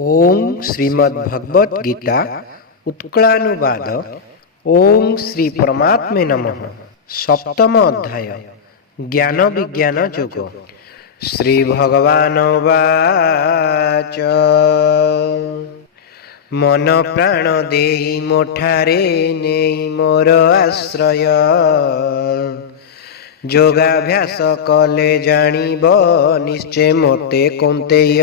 ओम श्रीमद्भगवद गीता उत्कलानुवाद ओम श्री परमात्मे नमः। सप्तम अध्याय ज्ञान विज्ञान योग। श्री भगवान वाच मन प्राण देई मोठारे नेई मोर आश्रय योगाभ्यास कले जानिब निश्चय मोते कौन्तेय।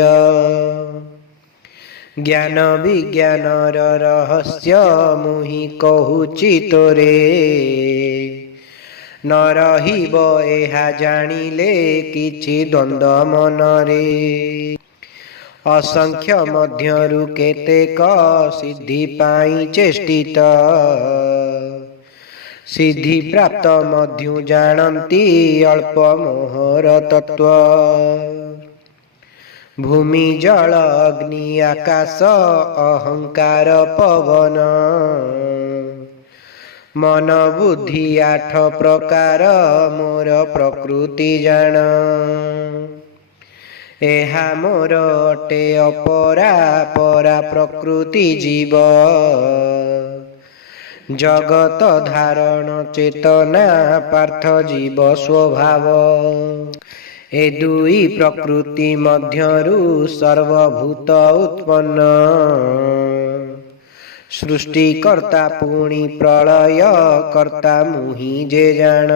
ज्ञान विज्ञानर रहस्य मुहि कहूची तोरे न रहिब एहा जानिले किछि द्वंद्व मनरे। असंख्य मध्यरु केतेक सिद्धि पाई चेष्टित सिद्धि प्राप्त मध्यु जानन्ति अल्प मोहर तत्व। भूमि जल अग्नि आकाश अहंकार पवन मन बुद्धि आठ प्रकार मोर प्रकृति जान। एहा मोर अटे अपरा परा प्रकृति जीव जगत धारण चेतना पार्थ जीव स्वभाव। ए दुई प्रकृति मध्यरु सर्वभूत उत्पन्न सृष्टिकर्ता पुणी प्रलय कर्ता मुहि जे जान।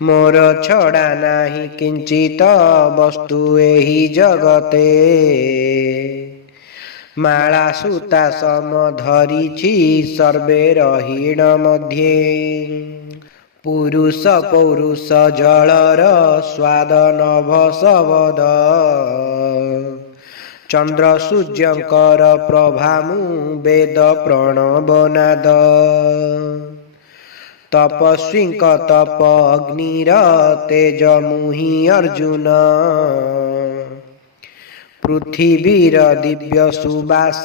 मोर छड़ा नाही किंचित वस्तु एहि जगते माला सूता सम धरिछि सर्वे रहीण मध्ये। पुरुष पौरुष जलर स्वाद नभ सबद चंद्र सूर्यंकर प्रभामु वेद प्रणवनाद। तपस्वींक तप अग्निर तेज मुहि अर्जुन पृथिवीर दिव्य सुबास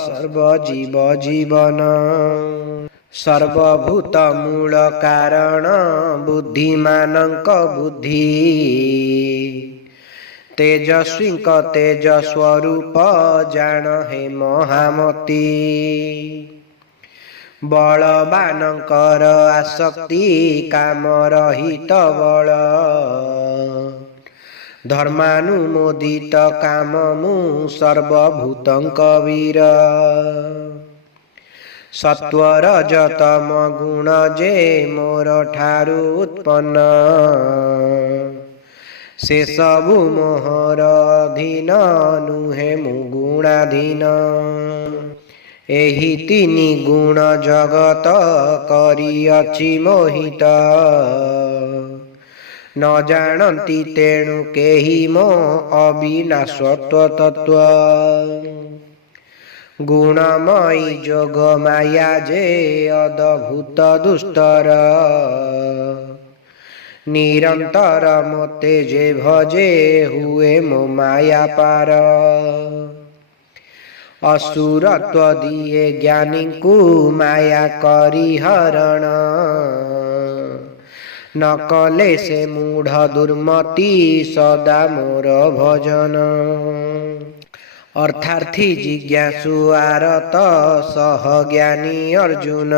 सर्वजीव जीवन। सर्वभूत मूल कारण बुद्धिमानंक बुद्धि तेजस्वींक तेज स्वरूप जान हे महामती। बलवानंकर आसक्ति काम रहित बल धर्मानुमोदित काम मु सर्वभूतंक वीर। सत्वर जतम गुण जे मोर ठारु उत्पन्न से सबु मोहर अधीन नुहे मु गुणाधीन। एहि तिनि गुण जगत करिअछि मोहित न जानन्ति तेणु केहि मो अविनाशत्व तत्व। गुणमयी जोग माया जे अद्भुत दुष्टर निरंतर मोते जे भजे हुए मो माया पार। असुरत्व दिए ज्ञानी को माया करी हरण न कले से मूढ़ दुर्मति सदा मोर भजन। अर्थार्थी जिज्ञासु आरत सह ज्ञानी अर्जुन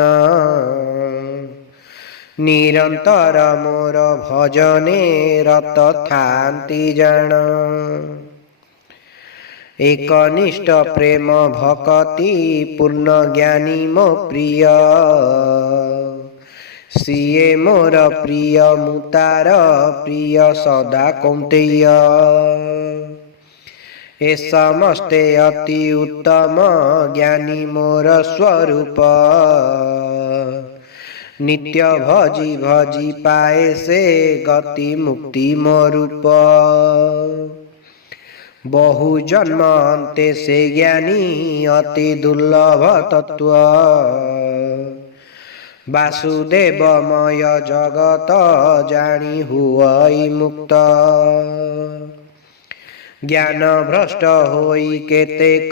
निरंतर मोर भजने रत थांति जान। एकनिष्ठ प्रेम भक्ति पूर्ण ज्ञानी मो प्रिय सिए मोर प्रिय मुतार प्रिय सदा कौन्तेय। ए समस्ते अति उत्तम ज्ञानी मोर स्वरूप नित्य भजी भजी पाए से गति मुक्ति मोरूप। बहु जन्म अंते से ज्ञानी अति दुर्लभ तत्व वासुदेवमय जगत जानी हुई मुक्त। ज्ञान भ्रष्ट होई केतेक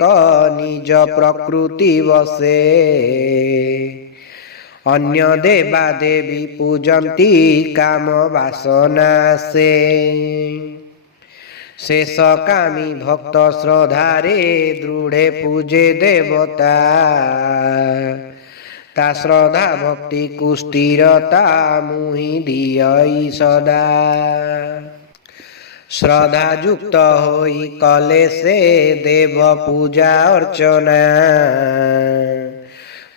निज प्रकृति वसे अन्य देवा देवी पूजन्ति काम वासना से। शेषकामी भक्त श्रद्धारे दृढ़े पूजे देवता ता श्रद्धा भक्ति कुस्थिरता मुहि दियई सदा श्रद्धा युक्त होई कले से देव पूजा अर्चना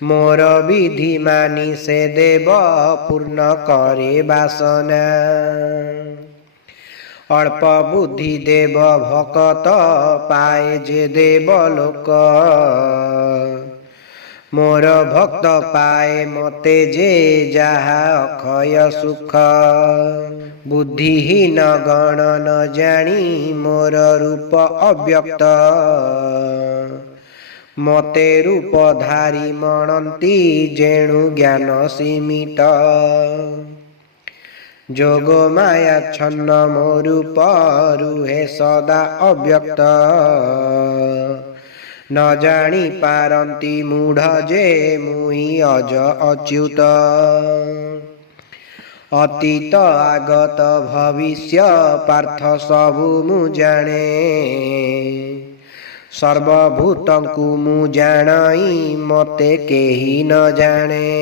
मोर विधि मानी से देव पूर्ण करे वासना अल्प बुद्धि देव भक्त पाए जे देव लोक मोर भक्त पाए मते जे जहा अक्षय सुख बुद्धिहीन गण न जानी मोर रूप अव्यक्त मते रूप धारी मणंती जेणु ज्ञान सीमित जोग माया छन्न मो रूप रुहे सदा अव्यक्त न जानी पारंती मूढ़ जे मुहि अज अच्युत अतीत आगत भविष्य पार्थ सबु मु जाने सर्वभूतंकु मु जानाई मते केही न जाने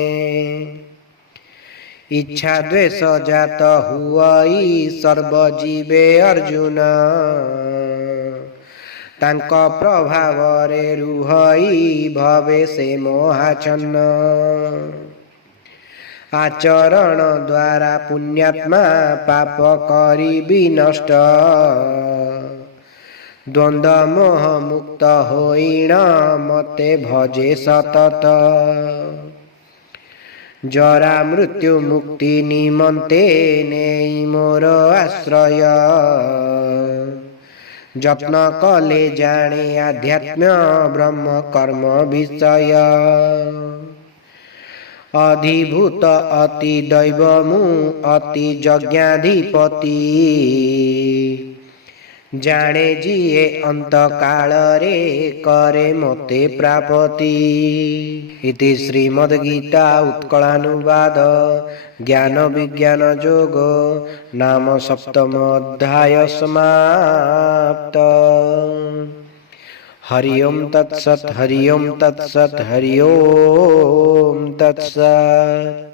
इच्छा द्वेष जात हुआई सर्वजीवे अर्जुन तांक प्रभाव रे रुहई भवे से मोहाचन्न आचरण द्वारा पुण्यात्मा पाप करी विनष्ट द्वंद्व मोह मुक्त होइण मते भजे सतत जरा मृत्यु मुक्ति निमंते नेई मोर आश्रय जत्न कले जाने आध्यात्म ब्रह्म कर्म विषय अधिभूत अति दैव मु अति यज्ञाधिपति जाने जिए अंत काल रे करे मते प्रापति इति श्रीमद्गीता उत्कलानुवाद ज्ञान विज्ञान योग नाम सप्तम अध्याय समाप्त। हरि ओम तत्सत् हरि ओम तत्सत् हरि ओम तत्सत्।